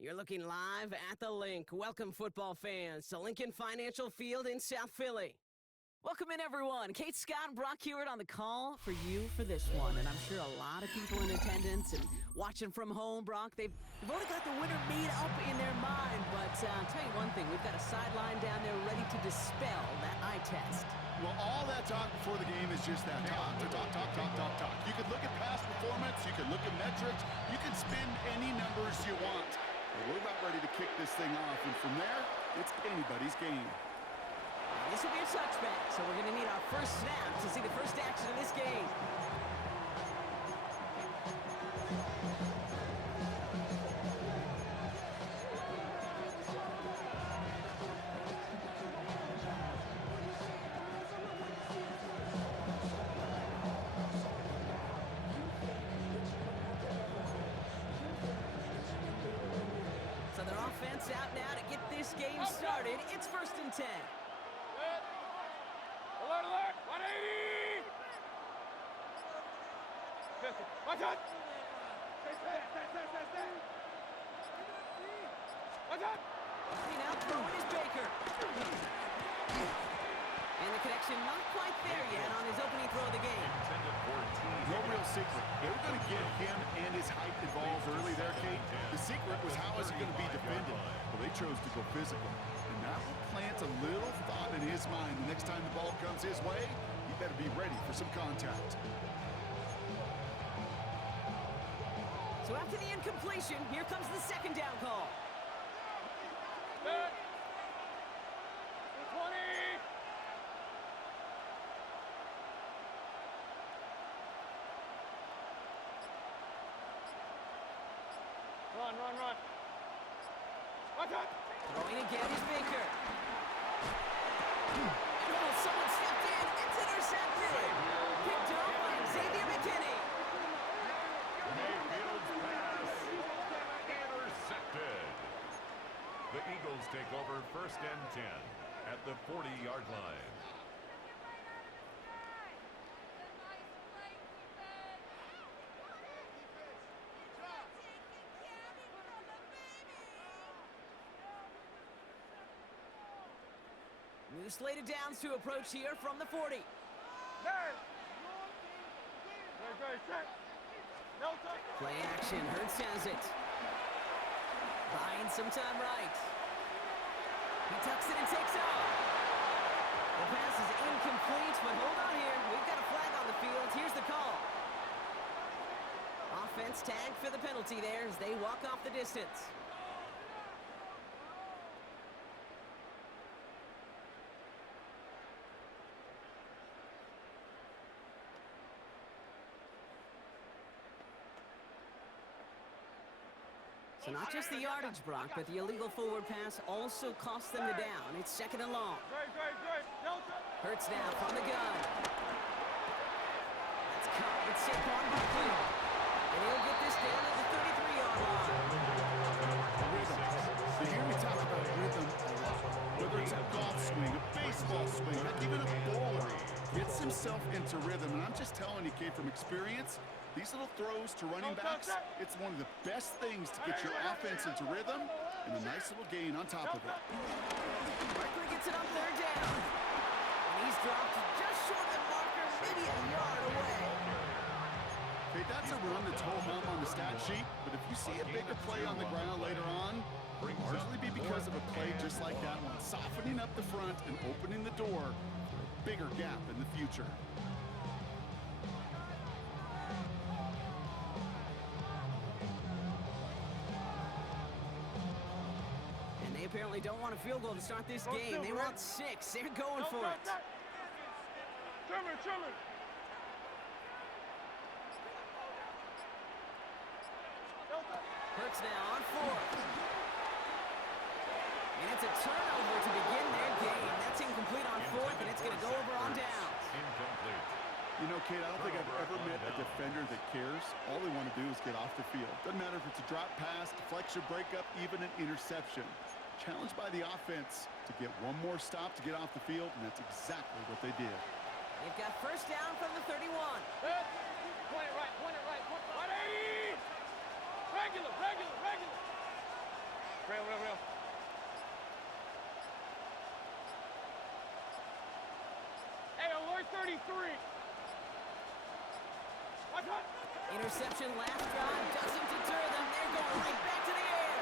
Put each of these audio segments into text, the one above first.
You're looking live at the Link. Welcome, football fans, to Lincoln Financial Field in South Philly. Welcome in, everyone. Kate Scott and Brock Hewitt on the call for you for this one. And I'm sure a lot of people in attendance and watching from home, Brock, they've already got the winner made up in their mind. But I'll tell you one thing, we've got a sideline down there ready to dispel that eye test. Well, all that talk before the game is just that talk. You could look at past performance, you could look at metrics, you can spin any numbers you want. But we're about ready to kick this thing off, and from there, it's anybody's game. This will be a touchback, so we're going to need our first snap to see the first action of this game. So their offense out now to get this game started. It's 1st and 10. Alert, alert! 180! Watch out! Stay. Watch out! Now throwing is Baker. And the connection not quite there yet on his opening throw of the game. No real secret. They were going to get him and his height involved early there, Kate. The secret was how is he going to be defended? Well, they chose to go physical. And that will plant a little thought in his mind. The next time the ball comes his way, he better be ready for some contact. So after the incompletion, here comes the second down call. Good. 20! Run. Watch out! Throwing again is Baker. Oh, someone stepped in. It's intercepted. Picked up by Xavier McKinney. Mayfield's pass intercepted. The Eagles take over 1st and 10 at the 40-yard line. New slated downs to approach here from the 40. Very set. No touch. Play action. Hurts has it. Buying some time right. He tucks it and takes off. The pass is incomplete, but hold on here. We've got a flag on the field. Here's the call. Offense tagged for the penalty there as they walk off the distance. So not just the yardage, Brock, but the illegal forward pass also cost them the down. It's 2nd and long. Great. No touch. Hurts now from the gun. That's caught with Saquon Barkley. And he'll get this down at the 33-yard line. Rhythm. You hear me talk about rhythm a lot. Whether it's a golf swing, a baseball swing, or even a bowler, gets himself into rhythm. And I'm just telling you, Kate, from experience, these little throws to running backs, it's one of the best things to get your offense into rhythm and a nice little gain on top of it. Barkley gets it on 3rd down. And he's dropped just short of the marker, maybe a yard away. Okay, that's a run that's ho hum on the stat sheet, but if you see a bigger play on the ground later on, largely be because of a play just like that one, softening up the front and opening the door for a bigger gap in the future. They apparently don't want a field goal to start this game. They want 6. They're going for it. Trimmer. Hurts now on 4th. And it's a turnover to begin their game. That's incomplete on 4th, and it's going to go over on downs. Incomplete. You know, Kate, I don't think I've ever met a defender that cares. All they want to do is get off the field. Doesn't matter if it's a drop pass, deflection, breakup, even an interception. Challenged by the offense to get one more stop to get off the field, and that's exactly what they did. They've got 1st down from the 31. Point it right. 180! Regular. Real. Hey, alert 33. Watch out. Interception last drive doesn't deter them. They're going right back to the air.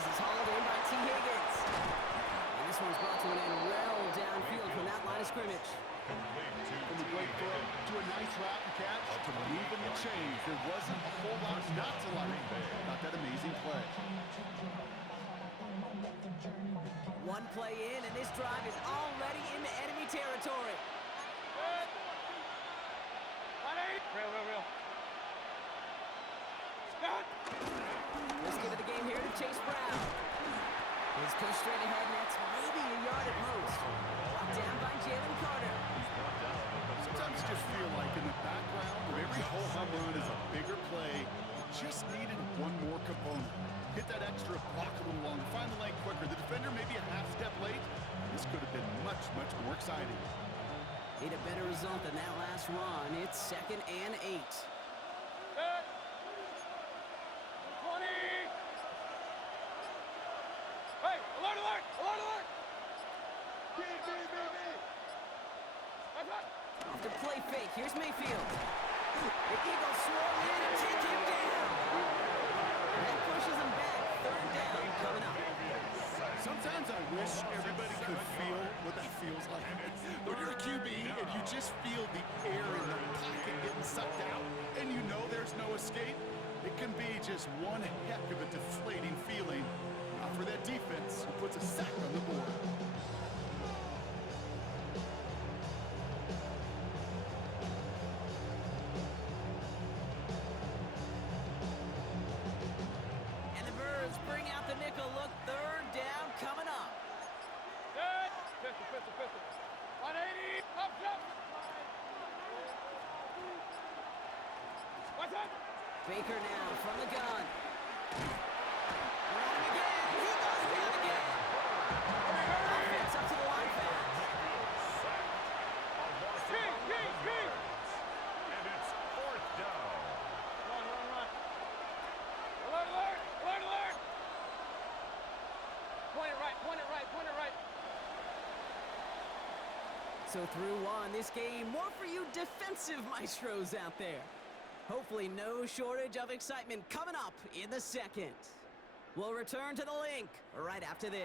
This is hauled in by T. Higgins. And this one's brought to an end well downfield from that line of scrimmage. From a great throw to a nice route and catch to moving the chains. There wasn't a whole lot not to like about that amazing play. One play in, and this drive is already into enemy territory. Good. 180. Real. Stop. Let's give it the game here to Chase Brown. He's pushed straight ahead, and that's maybe a yard at most. Brought down by Jalen Carter. Sometimes you just feel like in the background of every whole home run is a bigger play. Just needed one more component. Hit that extra block a little longer. Find the lane quicker. The defender may be a half step late. This could have been much more exciting. Need a better result than that last run. It's 2nd and 8. Good. 20. Hey, alert. B. Watch out. Off the play fake. Here's Mayfield. The Eagles swarm in and take him down. That pushes him back. 3rd down coming up. Sometimes I wish everybody could feel what that feels like. When you're a QB and you just feel the air in the pocket getting sucked out and you know there's no escape, it can be just one heck of a deflating feeling. Not for that defense who puts a sack on the board. And the Birds bring out the nickel look. 3rd down coming up. Good. Pistol. 180. Up. Watch out. Baker now from the gun. Run him again. He goes down again. Offense up to the line fast. P. And it's 4th down. Run. Alert. Point it right. So through one, this game, more for you defensive maestros out there. Hopefully no shortage of excitement coming up in the 2nd. We'll return to the link right after this.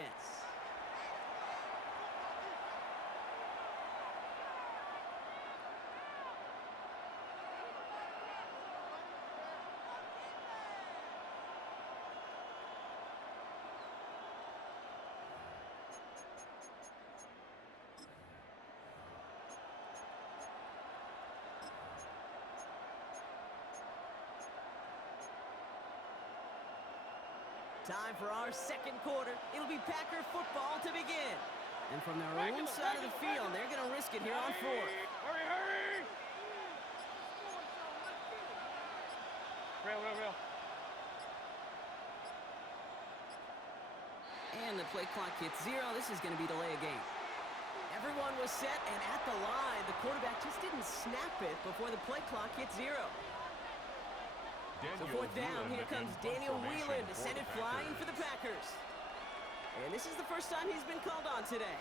Time for our 2nd quarter. It'll be Packer football to begin. And from their own side of the field, they're going to risk it here on 4th. Hurry. Real. And the play clock hits 0. This is going to be delay a game. Everyone was set, and at the line, the quarterback just didn't snap it before the play clock hit 0. So 4th down, here comes Daniel Whelan, send it flying for the Packers. And this is the first time he's been called on today.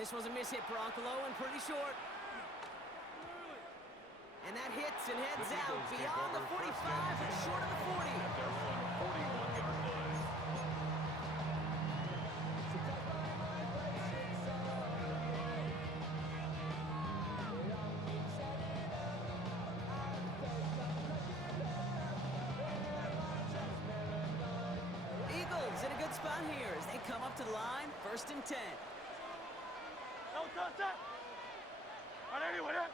This was a miss hit, Bronco, and pretty short. And that hits and heads out beyond the 45 and short of the 40. At their own 41-yard line. Eagles in a good spot here as they come up to the line, 1st and 10. No touch. 180 with it.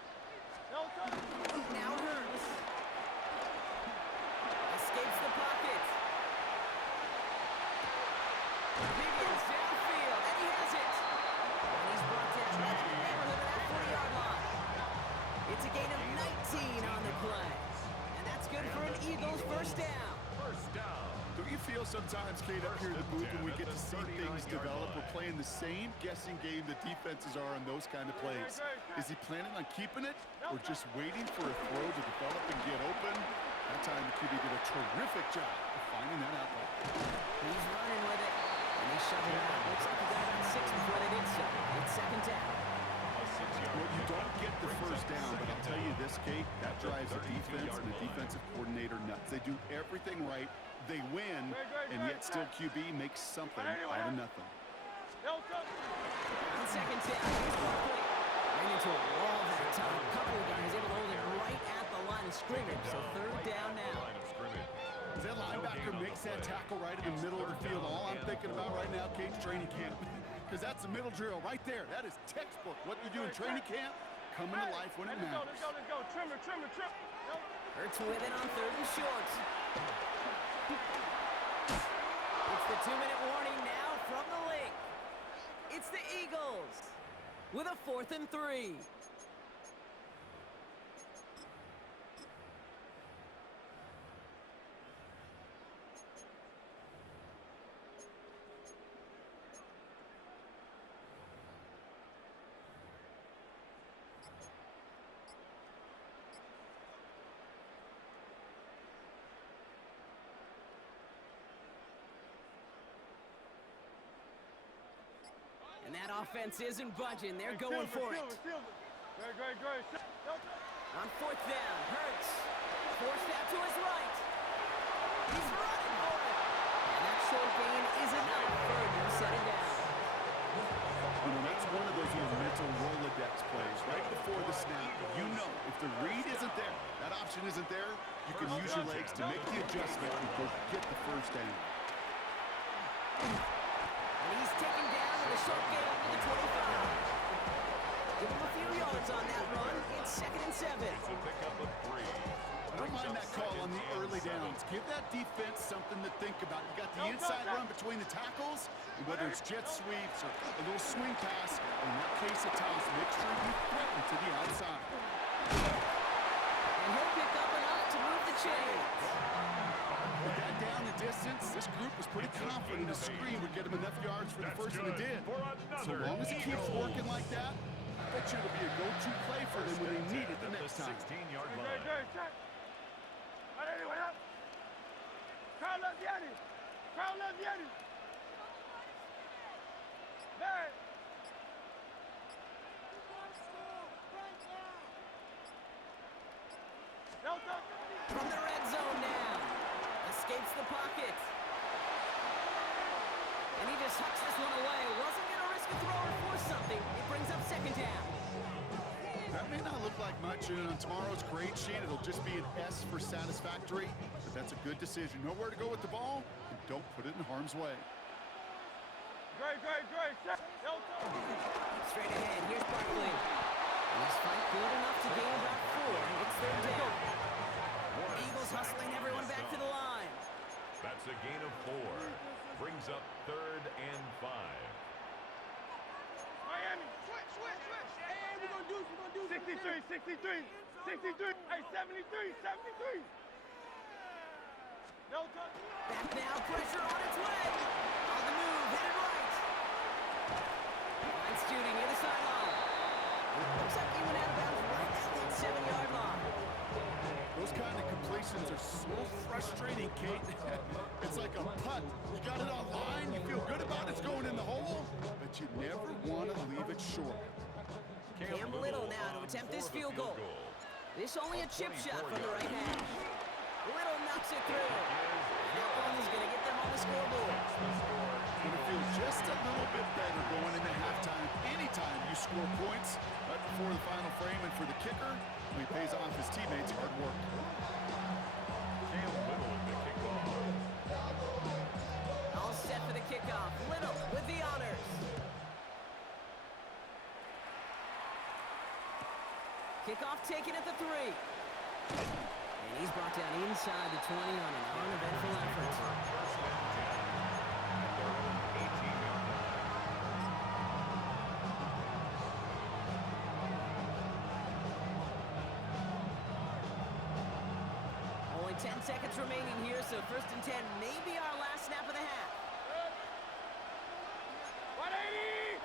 No touch. Now Hurts. Escapes the pocket. Higgins downfield, and he has it. And he's brought down right in the neighborhood of that 40-yard line. It's a gain of 19 on the play. And that's good for an Eagles 1st down. 1st down. Don't you feel feel sometimes, Kate, up here in the booth when we get to see things develop. We're playing the same guessing game the defenses are on those kind of plays. Is he planning on keeping it or just waiting for a throw to develop and get open? That time the QB did a terrific job of finding that outlet. He's running with it. And they shove it out. Looks like he got about 6 before they did so. It's second down. Well, you don't get the first down, but I'll tell you this, Kate, that drives the defense and the defensive coordinator nuts. They do everything right. They win, and yet still QB makes something out of nothing. On second down, here's Barkley. Ran into a wall that time. A couple of guys able to hold it right at the line of scrimmage. So third down now. That linebacker makes that tackle right in the middle of the field. All I'm thinking about right now, Kate's training camp. Because that's the middle drill right there. That is textbook. What you do in training camp, coming to life when it matters. Let's go. Trimmer. Hurts with it on third and short. It's the 2-minute warning now from the link. It's the Eagles with a 4th and 3. And that offense isn't budging. They're going for it. Great. On 4th down, Hurts forced out to his right. He's running for it. And that short gain is enough for a new setting down. You know, that's one of those mental Rolodex plays right before the snap. You know, if the read isn't there, that option isn't there, you can use your legs to make the adjustment and go get the first down. And he's taken down with a short gain to the 25. Give him a few yards on that run. It's 2nd and 7. It's a pickup of 3. I don't mind that call on the early downs. Give that defense something to think about. You got the inside run between the tackles, and whether it's jet sweeps or a little swing pass, or in that case a toss, make sure you threaten to the outside. And he'll pick up enough to move the chains. With that down the distance, this group was pretty confident the screen would get him enough yards for the first, and it did. So long as it keeps working like that, I bet you it'll be a go-to play for them when they need it the next time. 16-yard line. Crowd left Yanni. Back. From the red zone now. Escapes the pocket. And he just hucks this one away. Wasn't going to risk a throw or force something. It brings up second down. That may not look like much, and on tomorrow's grade sheet, it'll just be an S for satisfactory, but that's a good decision. Know where to go with the ball, and don't put it in harm's way. Great. Straight ahead. Here's Barkley. And this fight good enough to gain about 4. It's third down. Eagles hustling everyone back to the line. That's a gain of 4. Brings up 3rd and 5. Miami. Switch. Hey, we're gonna do 63. Hey, 73. No touch. Back now. Pressure on its way. On the move. Headed right. Finds Judy near the sideline. Looks like he went out of bounds right at that 7-yard line. Those kind of completions are so frustrating, Kate. It's like a putt. You got it on line, you feel good about it's going in the hole, but you never want to leave it short. Cam Little now to attempt this field goal. This only a chip shot from the right hash. Little knocks it through. And that one is going to get them on the scoreboard. Gonna feel just a little bit better going into halftime. Anytime you score points right before the final frame, and for the kicker, he pays off his teammates' hard work. Cam Little with the kickoff. All set for the kickoff. Little with the honors. Kickoff taken at the 3. And he's brought down inside the 20 on an uneventful effort. 10 seconds remaining here, so 1st and 10 may be our last snap of the half. 180!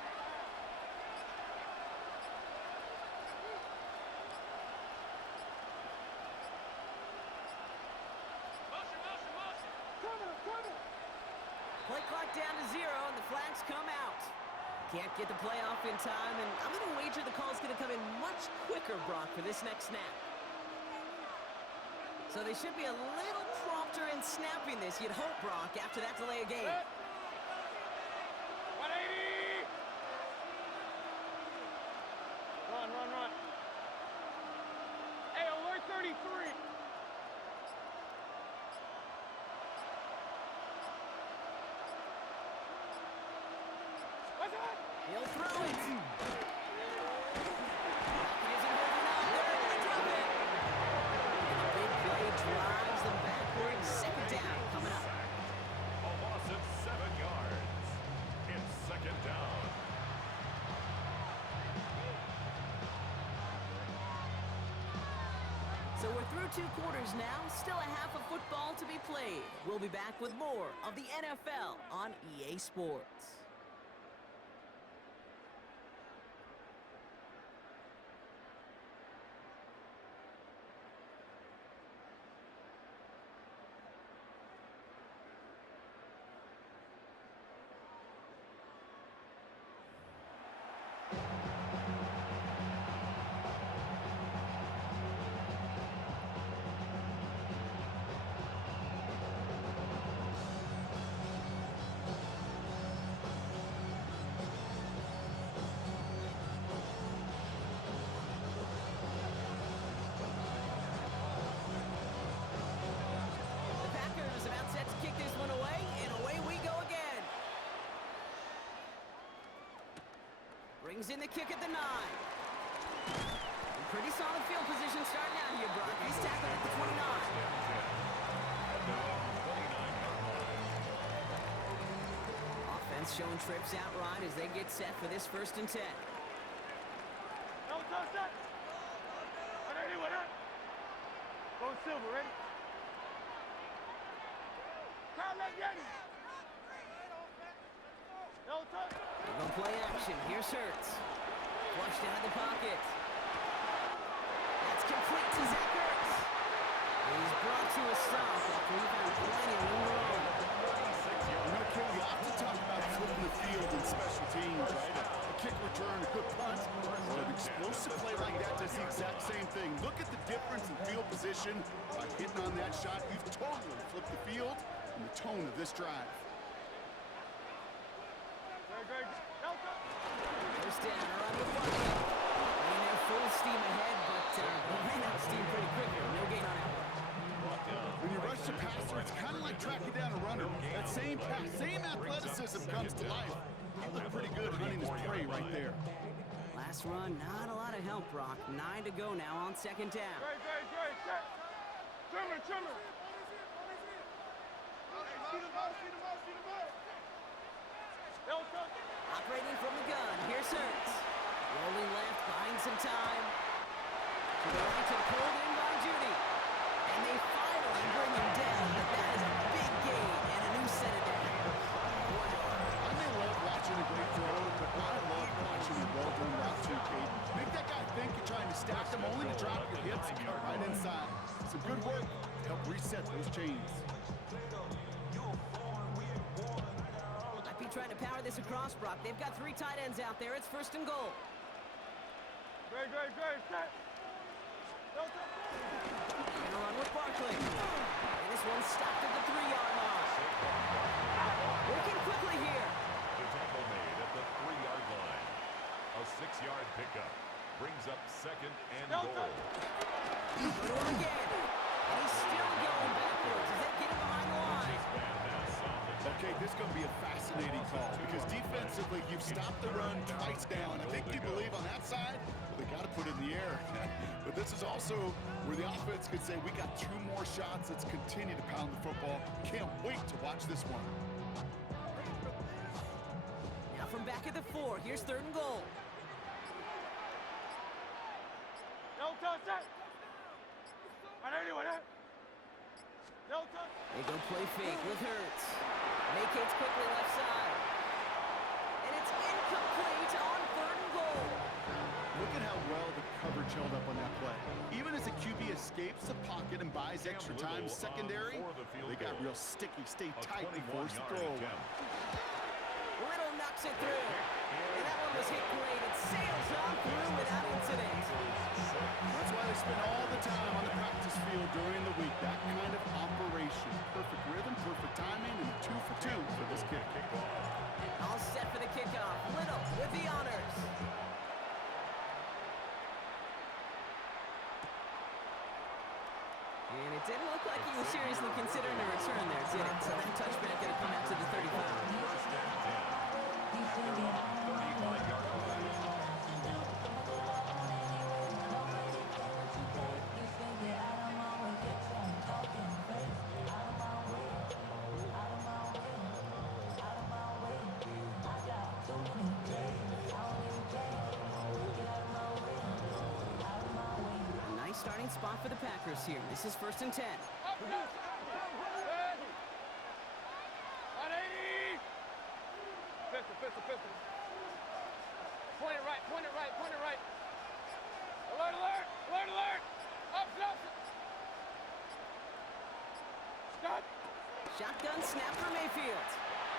Play clock down to 0, and the flags come out. Can't get the play off in time, and I'm going to wager the call's going to come in much quicker, Brock, for this next snap. So they should be a little prompter in snapping this, you'd hope, Brock, after that delay of game. 180! Run. Hey, alert 33. What's that? He'll throw it. He isn't holding on. They're going to drop it. And the big play drives them backwards. 2nd down coming up. A loss of 7 yards. It's 2nd down. So we're through 2 quarters now. Still a half of football to be played. We'll be back with more of the NFL on EA Sports. Brings in the kick at the 9. Pretty solid field position starting out here, Brock. He's tackled at the 29. Offense showing trips out right as they get set for this 1st and 10. No, set. 180, 180. Go silver, ready? Crowd left, Yanni. No, touch. They're going to play action. Here's Hurts. Flushed out of the pocket. That's complete to Zach Ertz. He's brought to a stop after he found plenty of room. Ken, we often talk about flipping the field in special teams, right? A kick return, a good punt. But an explosive play like that does the exact same thing. Look at the difference in field position. By hitting on that shot, you've totally flipped the field and the tone of this drive. First down around the block. And they're full steam ahead, but they ran out of steam pretty quickly. No gain on that one. When you rush the passer, it's kind of like tracking down a runner. That same pass, same athleticism comes to life. He looked pretty good hunting his prey right there. Last run, not a lot of help, Brock. 9 to go now on 2nd down. Great. Trimmer. Operating from the gun, here's Hurts. Rolling left, buying some time. To the right, to pulled in by Judy. And they finally bring him down, but that is a big gain and a new set of downs. I may love watching a great throw, but I love watching a well-done route too, Kate. Make that guy think you're trying to stack him only to drop your hips and cut right inside. Some good work to help reset those chains. Trying to power this across, Brock. They've got 3 tight ends out there. It's 1st and goal. Great. Set. Gonna run with Barkley. And this one's stopped at the 3-yard line. Working quickly here. The tackle made at the 3-yard line. A 6-yard pickup brings up 2nd and goal. Put him again. And he's still going backwards as they get him behind the line. Okay, this is going to be a fascinating call because defensively, you've stopped the run twice down. I think you believe on that side, well, they got to put it in the air. But this is also where the offense could say, we got 2 more shots. Let's continue to pound the football. Can't wait to watch this one. Now from back at the 4, here's 3rd and goal. No touch, set. 180, Yellow touch. They go play fake with Hurts. Vacates quickly left side. And it's incomplete on 3rd and goal. Look at how well the coverage held up on that play. Even as a QB escapes the pocket and buys extra time secondary, they got real sticky. Stay tight and force the throw away. Little knocks it through. And that one was hit great. It sails on through without incident. That's why they spend all the time on the practice field during the week. That kind of operation. Perfect rhythm, perfect timing, and 2 for 2 for this kick. All set for the kickoff. Little with the honors. And it didn't look like he was seriously considering a return there, did it? So that touchback going to come out to the 35. First and 10. 35-yard line. A nice starting spot for the Packers here. This is 1st and 10. 180. Pistol. Point it right. Alert. Up. Stop. Shotgun snap for Mayfield.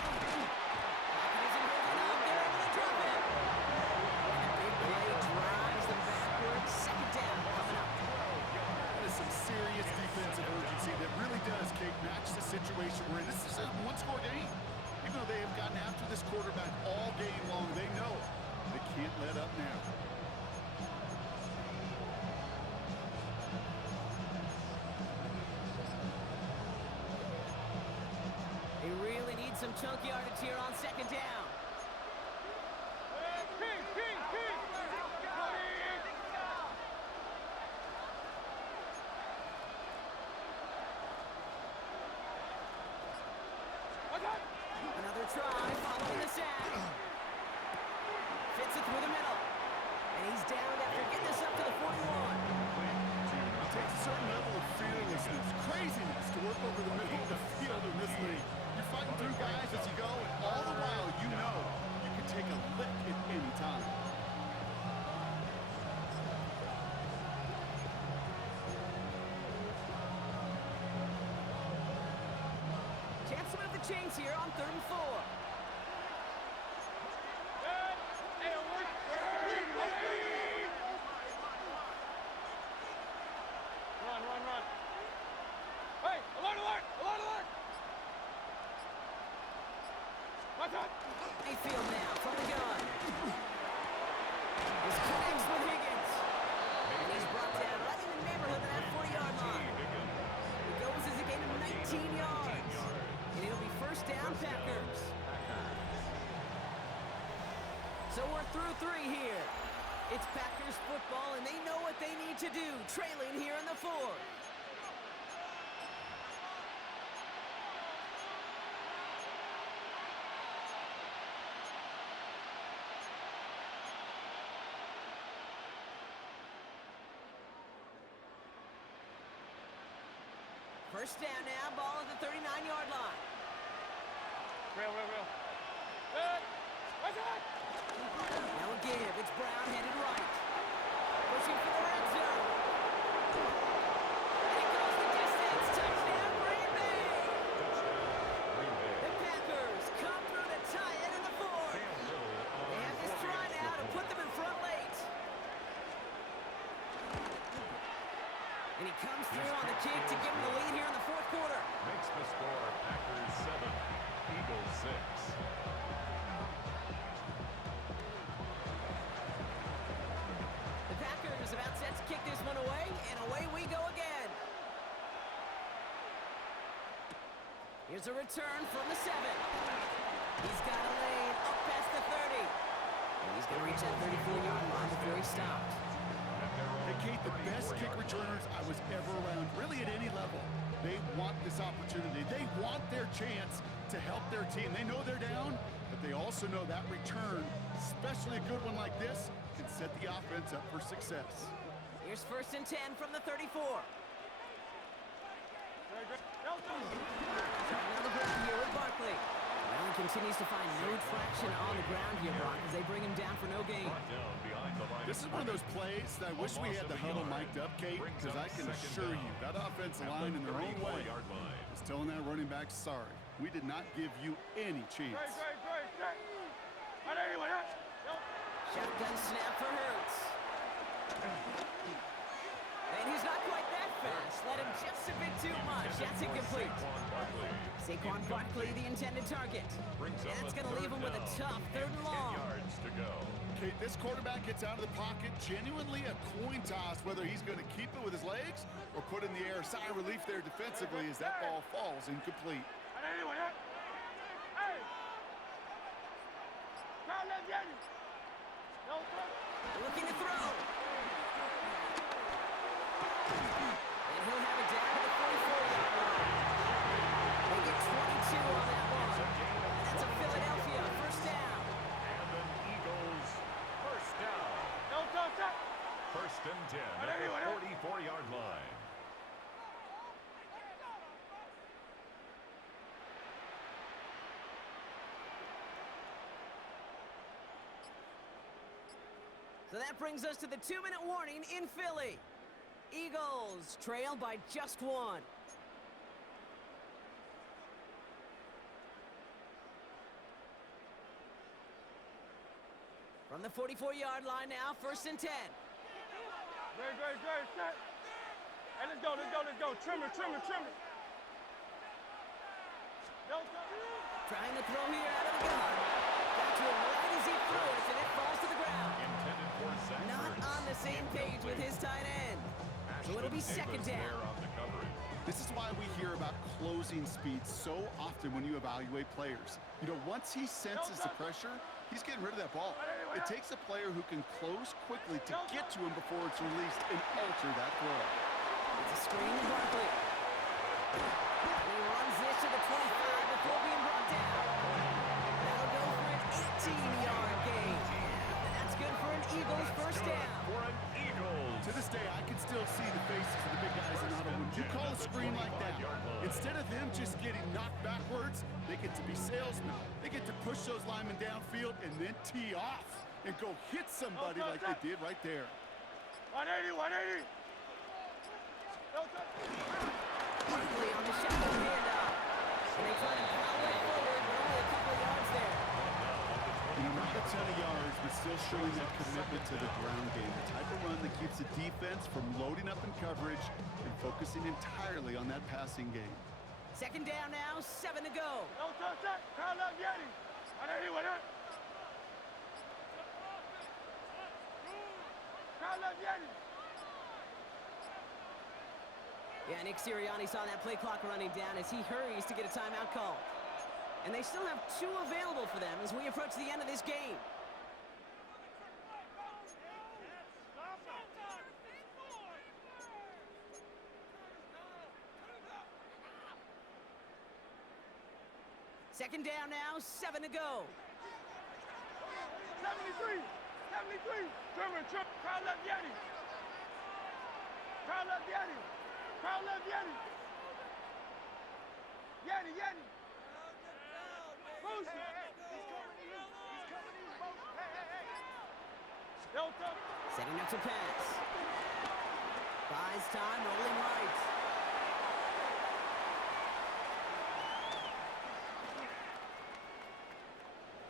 Pocket isn't holding up. They're able to drop it. And a big play drives them backwards. 2nd down coming up. That is some serious defensive urgency that really does, Kate, match the situation we're in. This is a one-score game. Even though they have gotten after this quarterback all game long, they know they can't let up now. They really need some chunk yardage here on 2nd down. King. 20. Another try following the sack. Fits it through the middle. And he's down after getting this up to the 41. It takes a certain level of fearlessness, craziness to work over the middle of the field in this league. You're fighting through guys as you go, and all the while you know you can take a lick at any time. Chance to move the chains here on 3rd and 4. Run. Hey, alert. Watch out. Mayfield now from the gun. This connects with Higgins. And he's brought down right in the neighborhood of that 40-yard line. It goes as a gain of 19 yards. And it'll be 1st down Packers. So we're through 3 here. It's Packers football, and they know what they need to do, trailing here in the 4th. First down now, ball at the 39-yard line. Real. Good. Watch out. Now a give. It's Brown headed right. Pushing for the red zone. And it goes the distance. Touchdown, Green Bay. The Packers come through to tie it in the 4th. They have this try now to put them in front late. And he comes through on the kick to give them the lead here in the 4th quarter. Makes the score Packers 7, Eagles 6. The Packers about set to kick this one away, and away we go again. Here's a return from the 7. He's got a lane up past the 30. And he's going to reach that 34-yard line before he stopped. Hey, Kate, the best kick returners I was ever around, really at any level. They want this opportunity. They want their chance to help their team. They know they're down, but they also know that return, especially a good one like this, can set the offense up for success. Here's 1st and 10 from the 34. Starting on the ground here with Barkley. Well, he continues to find no traction on the ground here, Brock, as they bring him down for no gain. Brought down behind the line. This is one of those plays that I wish we had the huddle mic'd up, Kate, because I can assure you that offensive line in their own way is telling that running back, sorry, we did not give you any chance. Shotgun snap for Hurts. And he's not quite that fast. Let him just a bit too much. That's incomplete. Saquon Barkley, the intended target. And it's going to leave him with a tough 3rd and long. 10 yards to go. Kate, this quarterback gets out of the pocket, genuinely a coin toss whether he's going to keep it with his legs or put in the air. Sigh of relief there defensively as that ball falls incomplete. Looking to throw. And he'll have it down to the 44-yard line. They get 22 on that one. That's a Philadelphia first down. And the Eagles first down. First and 10 at the 44-yard line. So that brings us to the 2-minute warning in Philly. Eagles trail by just 1. From the 44-yard line now, first and 10. Great. Set. Hey, let's go. Trim it. Trying to throw here out of the gun. Got to him right as he threw it, and it falls to the ground. Intended for Zach Not Ertz. on the same page with his tight end. So it'll be second Davis down. there on the coverage. This is why we hear about closing speed so often when you evaluate players. You know, once he senses the pressure, he's getting rid of that ball. It takes a player who can close quickly to get to him before it's released and alter that throw. It's a screen to Barkley. And he runs this to the 25 before being brought down. That'll go for an 18-yard gain. And that's good for an Eagles first down. For an Eagles. To this day, I can still see the faces of the big guys in auto. When you call a screen like that, instead of them just getting knocked backwards, they get to be salesmen. They get to push those linemen downfield and then tee off and go hit somebody like they did right there. 180. Barkley on the shotgun handoff. And they try to power it forward, but only a couple of yards there. You know, not a ton of yards, but still showing that commitment to the ground game. The type of run that keeps the defense from loading up in coverage and focusing entirely on that passing game. Second down now, 7 to go. Yeah, Nick Sirianni saw that play clock running down as he hurries to get a timeout call. And they still have 2 available for them as we approach the end of this game. Second down now, 7 to go. 73. Trimmer. Crowd left Yeti. Yeti. Motion. He's coming. Setting up to pass. Buys time, rolling right.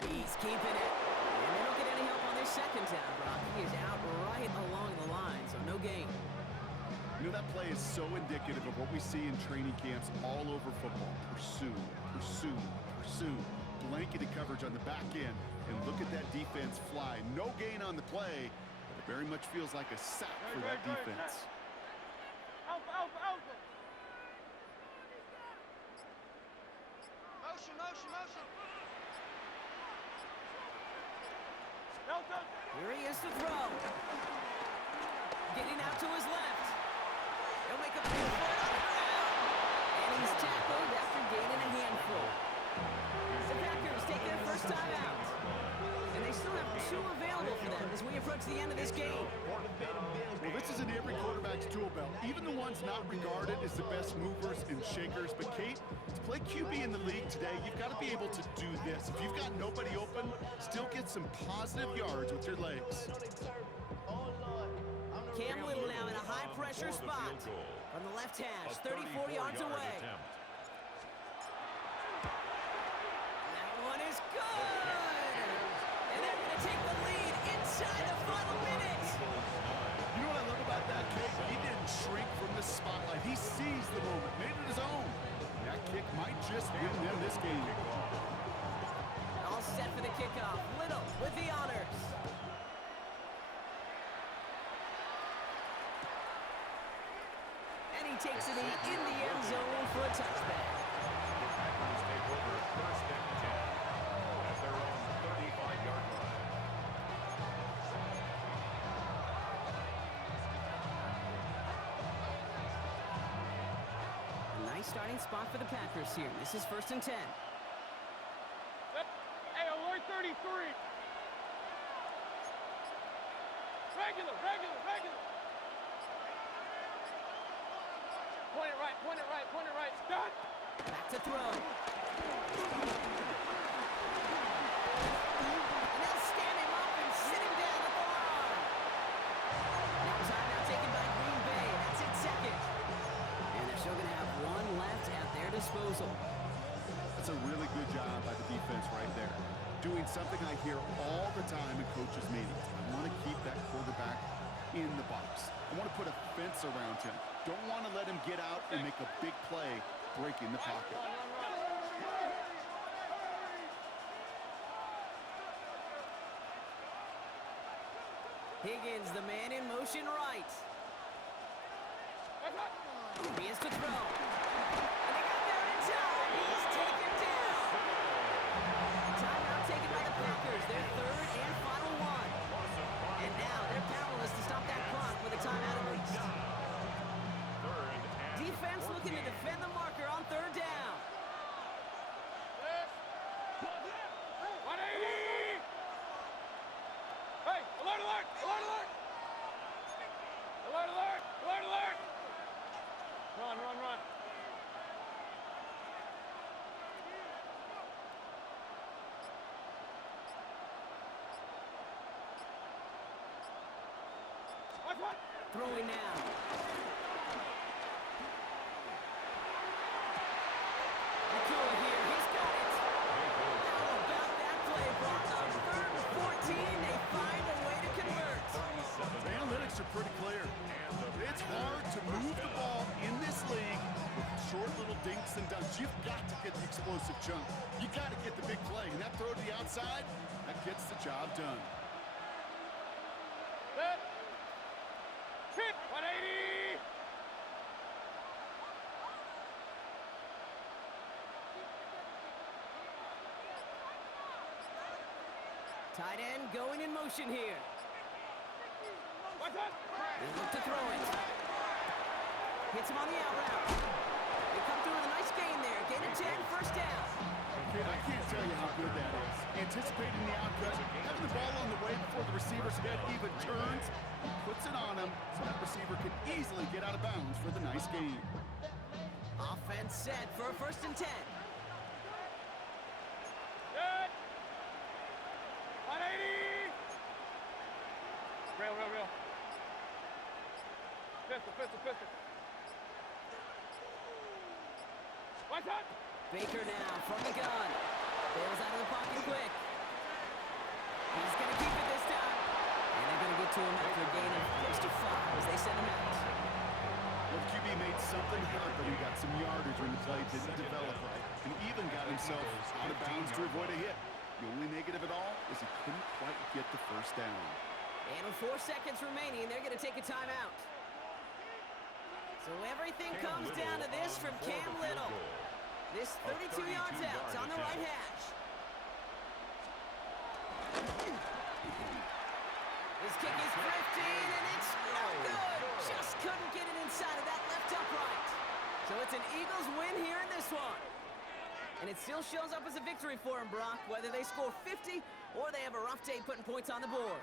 He's keeping it. And they don't get any help on this second down, Brock. He is out right along the line, so no gain. You know, that play is so indicative of what we see in training camps all over football. Pursue. Blanketed coverage on the back end. And look at that defense fly. No gain on the play, but it very much feels like a sack for that defense. Alpha. Motion. Delta. Here he is to throw. Getting out to his left. He'll make a play for it on the ground. And he's tackled after gaining a handful. The Packers take their first time out. And they still have 2 available. available for them as we approach the end of this game. Well, this is in every quarterback's tool belt. Even the ones not regarded as the best movers and shakers. But, Kate, to play QB in the league today, you've got to be able to do this. If you've got nobody open, still get some positive yards with your legs. Cam Little now in a high-pressure spot. From the left hash, 34 yards away. That one is good! And they're going to take the lead inside the final minute. You know what I love about that kick? He didn't shrink from the spotlight. He seized the moment, made it his own. That kick might just win them this game. All set for the kickoff. Little with the honors. And he takes it in the end zone for a touchback. The Packers take over first and 10 at their own 35-yard line. A nice starting spot for the Packers here. This is first and 10. Hey, alert 33. Regular. Point it right. Stop. Back to throw. And they'll stand him up and sit him down at the line. Now timeout taken by Green Bay. That's it second. And they're still going to have one left at their disposal. That's a really good job by the defense right there. Doing something I hear all the time in coaches' meetings. I want to keep that quarterback in the box. I want to put a fence around him. Don't want to let him get out and make a big play breaking the pocket. Higgins, the man in motion right. He is to throw. And they got there in time. He's taken down. Timeout taken by the Packers. Their third and final one. And now they're powerless to stop that clock with a timeout at least. Defense looking to defend the marker on third down. 180. Hey, alert. Run. What? Throwing now. McCullough here. He's got it. How about that play, Brock? On third and 14, they find a way to convert. The analytics are pretty clear. It's hard to move the ball in this league with short little dinks and dunks. You've got to get the explosive jump. You got to get the big play. And that throw to the outside, that gets the job done. Set. Hit. 180. Tight end going in motion here. Watch out. They look to throw it. Hits him on the out route. They come through with a nice gain there. Gain of 10, first down. Kid, I can't tell you how good that is. Anticipating the outcut, having the ball on the way before the receiver's head even turns, he puts it on him so that receiver can easily get out of bounds for the nice gain. Offense set for a first and 10. Good. 180. Real. Pistol. Watch out. Baker now from the gun. Bails out of the pocket quick. He's going to keep it this time. And they're going to get to him after a gain of close to 5 as they send him out. Well, QB made something happen. He got some yardage when the play didn't develop right, and even got himself out of bounds to avoid a hit. The only negative at all is he couldn't quite get the first down. And with 4 seconds remaining, they're going to take a timeout. So everything comes down to this from Cam Little. This 32 yards out on the right hash. His kick is drifting, and it's no good. Just couldn't get it inside of that left upright. So it's an Eagles win here in this one. And it still shows up as a victory for them, Brock, whether they score 50 or they have a rough day putting points on the board.